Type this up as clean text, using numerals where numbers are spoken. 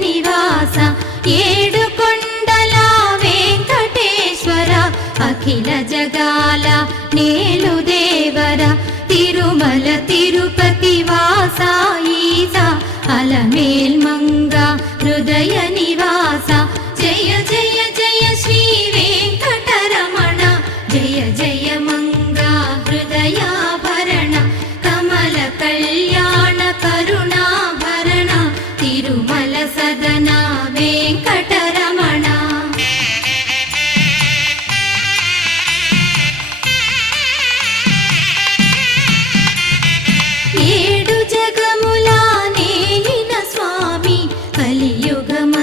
నివాస ఏడు కొండల వెంకటేశ్వర అఖిల జగాల నేలు దేవర తిరుమల తిరుపతి వాస ఈస అలమేల్ మంగ హృదయ నివాస జయ జయ జయ శ్రీ వెంకటరమణ జయ జయ మంగ హృదయాభరణ కమల కళ్యాణ కరుణాభరణ తిరుమల సదన వెంకటరమణ ఏడు జగముల నేలిన స్వామి కలియుగము